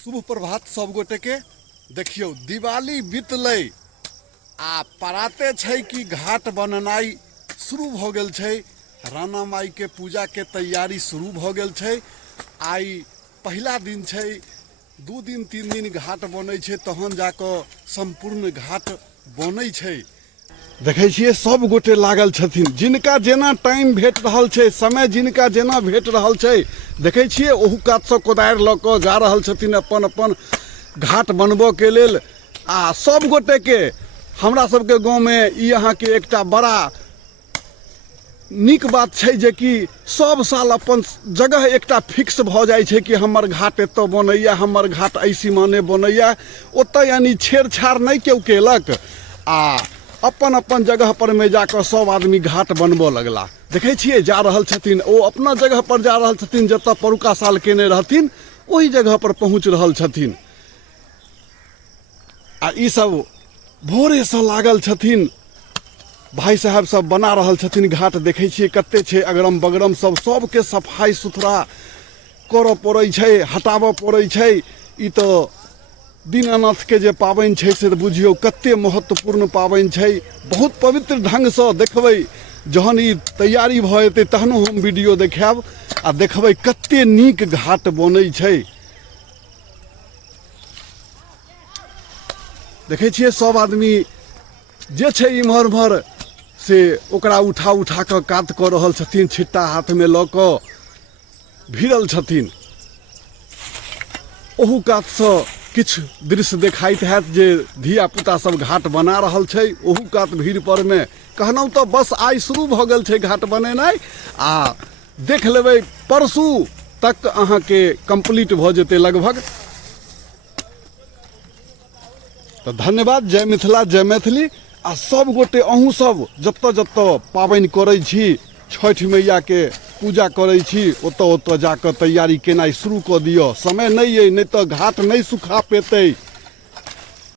शुभ प्रभात सब गोटे के। देखियो दिवाली बीतलै आ पराते छै कि घाट बननाई शुरू भ गेल छै। राणा माई के पूजा के तैयारी शुरू भ गेल छै। आई पहला दिन छै, 2 दिन 3 दिन घाट बनै छै, तहन जाके संपूर्ण घाट बनै छै। देखै छियै सब गोटे लागल छथिन, जिनका जेना टाइम भेट रहल छै, समय जिनका जेना भेट रहल छै। देखै छियै ओहू कात से कोदारि लऽ कऽ जा रहल छथिन अपन अपन घाट बनबऽ के लेल। आ सब गोटे के हमरा सबके गाँव में ई अहाँ के एकटा बड़ा नीक बात छै जे कि सब साल अपन जगह एकटा फिक्स भऽ जाइ छै कि हमर घाट एतऽ बनैया, हमर घाट एहि सीमाने बनैया। ओतऽ यानी छेड़छाड़ नहीं केओ केलक आ अपन अपन जगह पर में जाकर सब आदमी घाट बनबऽ लगला। देखै छियै जा रहल छथिन, ओ अपना जगह पर जा रहल छथिन जतऽ परुका साल केने रहथिन ओही जगह पर पहुँच रहल छथिन। आ ई सब भोरे से लागल छथिन, भाई साहब सब बना रहल छथिन घाट। देखै छियै कते छै अगरम बगरम सब, सबके सफाई सुथरा करऽ पड़ै छै, हटाबऽ पड़ै छै। ई तो दीनानाथ के जे पाबनि छै से बुझियौ कते महत्वपूर्ण पाबनि छै। बहुत पवित्र ढंग से देखबै, जहन ई तैयारी भऽ जेतै तहनो हम वीडियो देखायब आ देखबै कते नीक घाट बनै छै। देखै छियै सब आदमी जे छै इम्हर उम्हर से ओकरा उठा उठा कऽ कात कऽ रहल छथिन, छिट्टा हाथ में लऽ कऽ भिड़ल छथिन। ओहू कात से किछु दृश्य देखाइत हैत जे धिया पुता सब घाट बना रहल छै। ओहू कात भीड़ पर में कहनौ तो बस आई शुरू भऽ गेल छै घाट बनेनाइ, आ देख लेबै परसू तक अहाँ के कंप्लीट भऽ जेतै लगभग। तो धन्यवाद, जय मिथिला जय मैथिली। आ सब गोटे अहूँ सब जत्तऽ जत्तऽ पाबनि करै छी, छठि मैया के पूजा करै छी, ओतऽ ओतऽ जाकर तैयारी केनाइ शुरू कऽ दियौ। समय नहीं है, नहीं तो घाट नहीं सुखा पेतै।